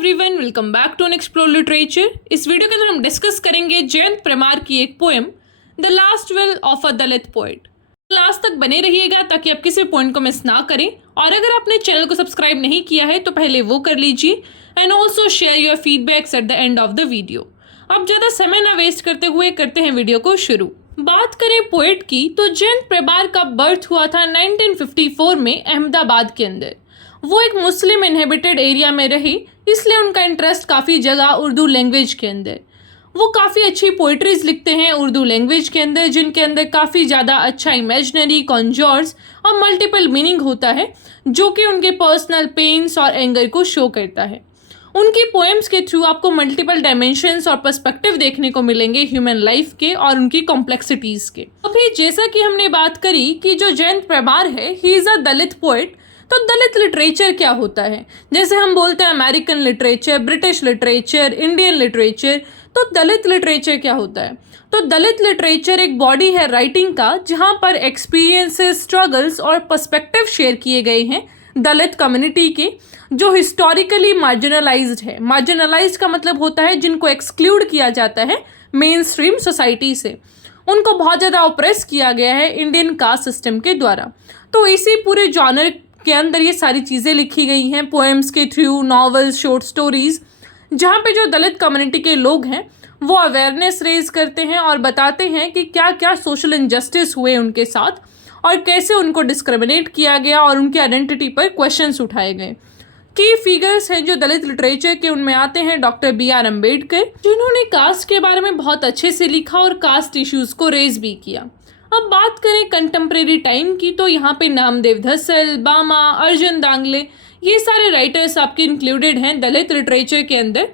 Everyone, welcome back to explore literature. इस video के अंदर हम डिस्कस करेंगे जयंत प्रमार की एक poem the last will of a Dalit poet. लास्ट तक बने रहिएगा ताकि आप किसी पॉइंट को मिस ना करें, और अगर आपने चैनल को सब्सक्राइब नहीं किया है तो पहले वो कर लीजिए and also share your feedbacks at the end of the video. अब ज़्यादा समय ना वेस्ट करते हुए करते हैं वीडियो को शुरू। बात करें पोएट की तो जयंत प्रमार का बर्थ हुआ था 1954 में अहमदाबाद के अंदर। वो एक मुस्लिम इनहेबिटेड एरिया में रही, इसलिए उनका इंटरेस्ट काफ़ी जगह उर्दू लैंग्वेज के अंदर। वो काफ़ी अच्छी पोइट्रीज लिखते हैं उर्दू लैंग्वेज के अंदर, जिनके अंदर काफ़ी ज़्यादा अच्छा इमेजिनरी, कॉन्जर्स और मल्टीपल मीनिंग होता है, जो कि उनके पर्सनल पेन्स और एंगर को शो करता है। उनकी पोएम्स के थ्रू आपको मल्टीपल डायमेंशंस और पर्सपेक्टिव देखने को मिलेंगे ह्यूमन लाइफ के और उनकी कॉम्प्लेक्सिटीज़ के। अभी जैसा कि हमने बात करी कि जो जयंत प्रमार है, he is a Dalit poet. तो दलित लिटरेचर क्या होता है? जैसे हम बोलते हैं American literature, British literature, Indian literature, तो दलित लिटरेचर क्या होता है? तो दलित लिटरेचर एक बॉडी है राइटिंग का, जहाँ पर एक्सपीरियंसेस, स्ट्रगल्स और पर्सपेक्टिव शेयर किए गए हैं दलित कम्युनिटी के, जो हिस्टोरिकली मार्जिनलाइज्ड है। मार्जिनलाइज्ड का मतलब होता है जिनको एक्सक्लूड किया जाता है मेन स्ट्रीम सोसाइटी से, उनको बहुत ज़्यादा ऑप्रेस किया गया है इंडियन कास्ट सिस्टम के द्वारा। तो इसी पूरे जॉनर के अंदर ये सारी चीज़ें लिखी गई हैं पोएम्स के थ्रू, नॉवेल्स, शॉर्ट स्टोरीज, जहाँ पे जो दलित कम्युनिटी के लोग हैं वो अवेयरनेस रेज करते हैं और बताते हैं कि क्या क्या सोशल इनजस्टिस हुए उनके साथ और कैसे उनको डिस्क्रिमिनेट किया गया और उनकी आइडेंटिटी पर क्वेश्चंस उठाए गए। की फिगर्स हैं जो दलित लिटरेचर के, उनमें आते हैं डॉक्टर B.R. अम्बेडकर, जिन्होंने कास्ट के बारे में बहुत अच्छे से लिखा और कास्ट इश्यूज़ को रेज भी किया। अब बात करें कंटेम्प्रेरी टाइम की तो यहाँ पे नामदेव धसल, बामा, अर्जुन दांगले, ये सारे राइटर्स आपके इंक्लूडेड हैं दलित लिटरेचर के अंदर।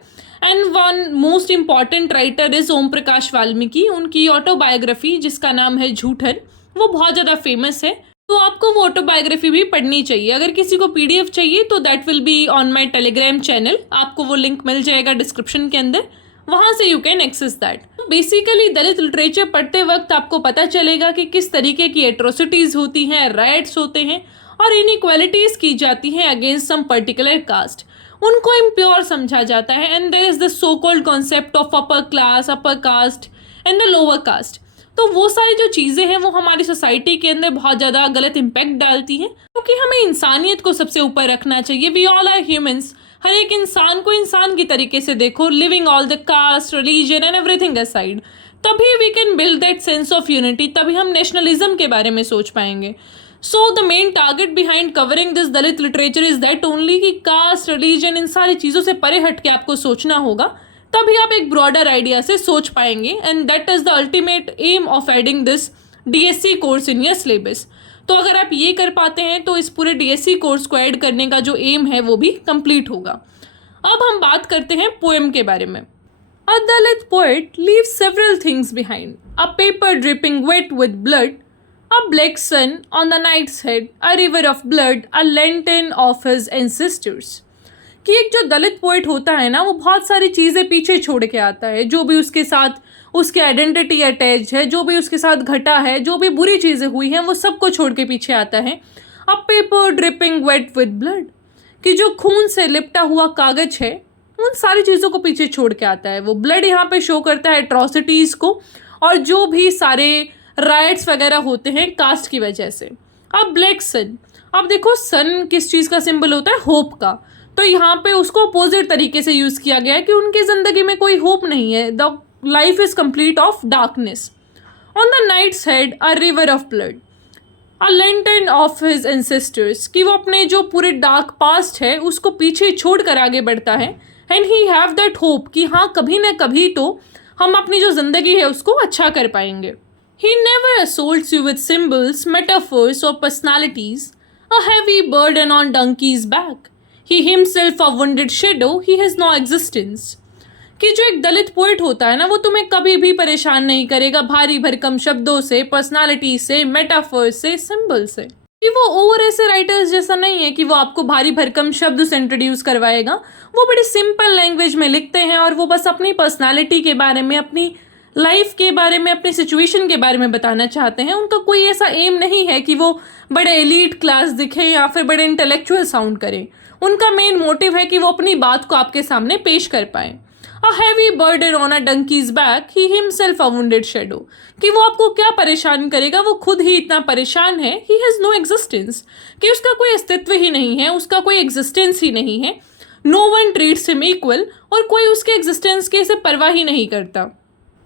And one most important writer is Om Prakash Valmiki. उनकी ऑटोबायोग्राफी जिसका नाम है झूठन, वो बहुत ज़्यादा फेमस है, तो आपको वो ऑटोबायोग्राफी भी पढ़नी चाहिए। अगर किसी को PDF चाहिए तो that will be on my Telegram channel, आपको वो लिंक मिल जाएगा डिस्क्रिप्शन के अंदर, वहाँ से you can access that. Basically Dalit literature पढ़ते वक्त आपको पता चलेगा कि किस तरीके की एट्रोसिटीज़ होती हैं, राइट्स होते हैं और इनइक्वालिटीज़ की जाती हैं अगेंस्ट सम पर्टिकुलर कास्ट। उनको इम्प्योर समझा जाता है and there is the so called concept of upper class, upper caste and the lower caste. तो वो सारी जो चीज़ें हैं वो हमारी सोसाइटी के अंदर बहुत ज़्यादा गलत इम्पैक्ट डालती हैं, क्योंकि हमें इंसानियत को सबसे ऊपर रखना चाहिए। We all are humans. हर एक इंसान को इंसान की तरीके से देखो, leaving all the caste, religion and everything aside, तभी we can build that sense of unity, तभी हम नेशनलिज्म के बारे में सोच पाएंगे। So the main target behind covering this Dalit literature is that only कि कास्ट, रिलीजन, इन सारी चीज़ों से परे हट के आपको सोचना होगा, तभी आप एक ब्रॉडर आइडिया से सोच पाएंगे। And that is the ultimate aim of adding this DSC course in your syllabus. तो अगर आप ये कर पाते हैं तो इस पूरे DSC कोर्स को ऐड करने का जो एम है वो भी कंप्लीट होगा। अब हम बात करते हैं पोएम के बारे में। A Dalit poet leaves several things behind, a paper dripping wet with blood, a black sun on the night's head, a river of blood, a lantern of his ancestors. कि एक जो दलित पोएट होता है ना, वो बहुत सारी चीज़ें पीछे छोड़ के आता है, जो भी उसके साथ उसकी आइडेंटिटी अटैच है, जो भी उसके साथ घटा है, जो भी बुरी चीज़ें हुई हैं, वो सब को छोड़ के पीछे आता है। A paper dripping wet with blood, कि जो खून से लिपटा हुआ कागज है उन सारी चीज़ों को पीछे छोड़ के आता है। वो ब्लड यहाँ पे शो करता है एट्रोसिटीज़ को और जो भी सारे राइट्स वगैरह होते हैं कास्ट की वजह से। अब ब्लैक सन, अब देखो सन किस चीज़ का सिंबल होता है? होप का। तो यहाँ पे उसको अपोजिट तरीके से यूज़ किया गया है कि उनकी ज़िंदगी में कोई होप नहीं है, the life is complete of darkness. On the night's head a river of blood, a lantern of his ancestors, कि वो अपने जो पूरे डार्क पास्ट है उसको पीछे छोड़ कर आगे बढ़ता है। And he have that hope कि हाँ कभी ना कभी तो हम अपनी जो जिंदगी है उसको अच्छा कर पाएंगे। He never assaults you with symbols, metaphors और personalities, a heavy burden on donkey's back, he himself a wounded shadow, he has no existence. कि जो एक दलित पोएट होता है ना, वो तुम्हें कभी भी परेशान नहीं करेगा भारी भरकम शब्दों से, पर्सनालिटी से, मेटाफर से, सिंबल से। कि वो ओवर ऐसे राइटर्स जैसा नहीं है कि वो आपको भारी भरकम शब्द से इंट्रोड्यूस करवाएगा। वो बड़ी सिंपल लैंग्वेज में लिखते हैं और वो बस अपनी पर्सनालिटी के बारे में, अपनी लाइफ के बारे में, अपनी सिचुएशन के बारे में बताना चाहते हैं। उनका कोई ऐसा एम नहीं है कि वो बड़े एलीट क्लास दिखें या फिर बड़े इंटेलेक्चुअल साउंड करें। उनका मेन मोटिव है कि वो अपनी बात को आपके सामने पेश कर पाए। A heavy burden on a donkey's back, he himself a wounded shadow. कि वो आपको क्या परेशान करेगा, वो खुद ही इतना परेशान है, he has no existence, कि उसका कोई अस्तित्व ही नहीं है, उसका कोई एग्जिस्टेंस ही नहीं है। No one treats him equal, और कोई उसके एग्जिस्टेंस के इसे परवाह ही नहीं करता।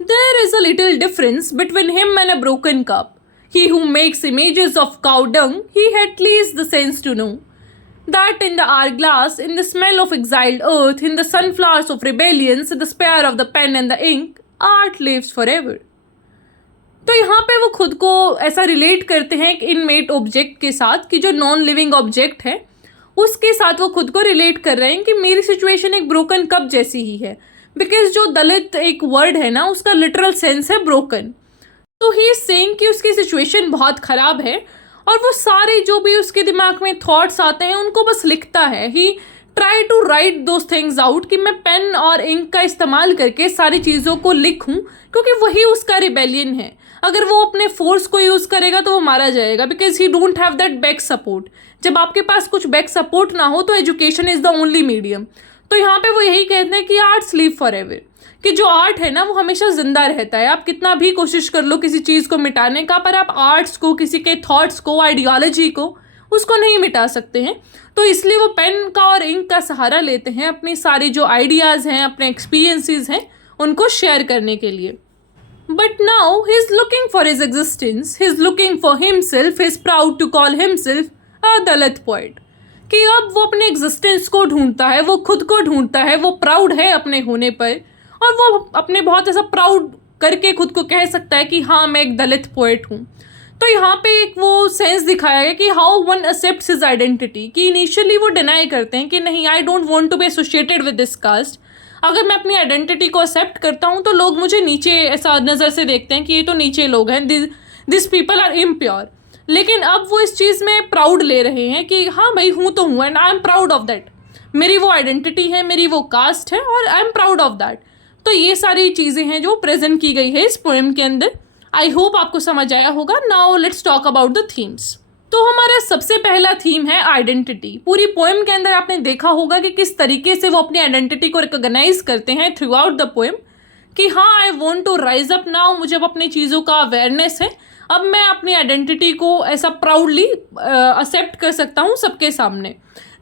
There is a little difference between him and a broken cup. He who makes images of cow dung, he had at least the sense to know that in the hourglass, in the smell of exiled earth, in the sunflowers of rebellions, in the despair of the pen and the ink, art lives forever. तो यहाँ पे वो खुद को ऐसा relate करते हैं एक इनमेट ऑब्जेक्ट के साथ कि जो नॉन लिविंग ऑब्जेक्ट है उसके साथ वो खुद को रिलेट कर रहे हैं कि मेरी सिचुएशन एक ब्रोकन कप जैसी ही है, बिकॉज जो दलित एक वर्ड है ना उसका लिटरल सेंस है ब्रोकन। तो ही इज सेइंग कि उसकी सिचुएशन बहुत ख़राब है और वो सारे जो भी उसके दिमाग में थॉट्स आते हैं उनको बस लिखता है। He try to write those things out कि मैं पेन और इंक का इस्तेमाल करके सारी चीज़ों को लिखूं, क्योंकि वही उसका रिबेलियन है। अगर वो अपने फोर्स को यूज़ करेगा तो वो मारा जाएगा, because he don't have that back support. जब आपके पास कुछ बैक सपोर्ट ना हो तो education is the only medium. तो यहाँ पे वो यही कहते हैं कि आर्ट्स लिव फॉर एवर, कि जो आर्ट है ना वो हमेशा जिंदा रहता है। आप कितना भी कोशिश कर लो किसी चीज़ को मिटाने का, पर आप आर्ट्स को, किसी के थॉट्स को, आइडियोलॉजी को, उसको नहीं मिटा सकते हैं। तो इसलिए वो पेन का और इंक का सहारा लेते हैं अपनी सारी जो आइडियाज़ हैं, अपने एक्सपीरियंसेस हैं, उनको शेयर करने के लिए। But now he is looking for his existence, he is looking for himself, he is proud to call himself a Dalit poet. कि अब वो अपने एग्जिस्टेंस को ढूंढता है, वो खुद को ढूंढता है, वो प्राउड है अपने होने पर, और वो अपने बहुत ऐसा प्राउड करके खुद को कह सकता है कि हाँ मैं एक दलित पोएट हूँ। तो यहाँ पे एक वो सेंस दिखाया गया कि how one accepts his identity, कि इनिशियली वो डिनाई करते हैं कि नहीं, I don't want to be associated with this caste. अगर मैं अपनी आइडेंटिटी को एक्सेप्ट करता हूँ तो लोग मुझे नीचे ऐसा नज़र से देखते हैं कि ये तो नीचे लोग हैं, दिस पीपल आर इम्प्योर। लेकिन अब वो इस चीज़ में प्राउड ले रहे हैं कि हाँ भाई हूँ तो हूँ, and I am proud of that. मेरी वो आइडेंटिटी है, मेरी वो कास्ट है, और I am proud of that. तो ये सारी चीज़ें हैं जो प्रेजेंट की गई है इस पोएम के अंदर। आई होप आपको समझ आया होगा। Now let's talk about the themes. तो हमारा सबसे पहला थीम है आइडेंटिटी। पूरी पोएम के अंदर आपने देखा होगा कि किस तरीके से वो अपनी आइडेंटिटी को रिकॉग्नाइज करते हैं थ्रू आउट द पोएम, कि हाँ I want to rise up now, मुझे अब अपनी चीज़ों का अवेयरनेस है, अब मैं अपनी आइडेंटिटी को ऐसा प्राउडली एक्सेप्ट कर सकता हूँ सबके सामने।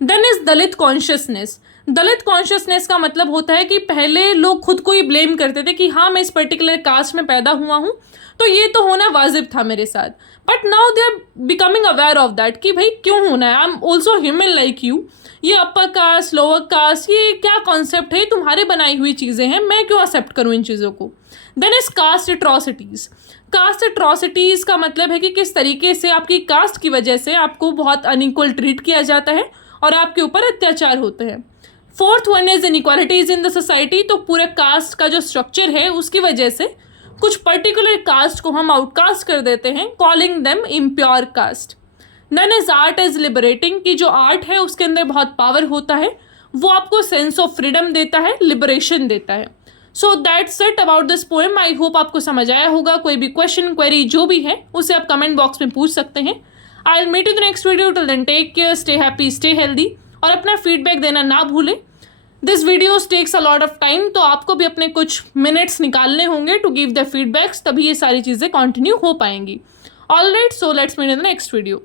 Then is Dalit consciousness. Dalit consciousness का मतलब होता है कि पहले लोग खुद को ही ब्लेम करते थे कि हाँ मैं इस पर्टिकुलर कास्ट में पैदा हुआ हूँ तो ये तो होना वाजिब था मेरे साथ, but now they are becoming aware of that कि भाई क्यों होना है, I am also human like you. ये अपर कास्ट, लोअर कास्ट, ये क्या कॉन्सेप्ट है, तुम्हारे बनाई हुई चीज़ें हैं, मैं क्यों एक्सेप्ट करूँ इन चीज़ों को। Then is caste atrocities. Caste atrocities का मतलब है कि किस तरीके से आपकी कास्ट की वजह से आपको बहुत अनइक्वल ट्रीट किया जाता है और आपके ऊपर अत्याचार होते हैं। Fourth one is inequalities in the society. तो पूरे कास्ट का जो स्ट्रक्चर है उसकी वजह से कुछ पर्टिकुलर कास्ट को हम आउटकास्ट कर देते हैं, calling them impure caste. Then is art is liberating, की जो आर्ट है उसके अंदर बहुत पावर होता है, वो आपको सेंस ऑफ फ्रीडम देता है, लिबरेशन देता है। So that's it about this poem. I hope आपको समझ आया होगा। कोई भी क्वेश्चन, क्वेरी जो भी है उसे आप कमेंट बॉक्स में पूछ सकते हैं। I will meet you the next video. Till then take care, stay happy, stay healthy, और अपना फीडबैक देना ना भूलें। This videos takes a lot of time, तो आपको भी अपने कुछ मिनट्स निकालने होंगे टू गिव द फीडबैक्स, तभी ये सारी चीज़ें कंटिन्यू हो पाएंगी। Alright, so let's meet in the next video.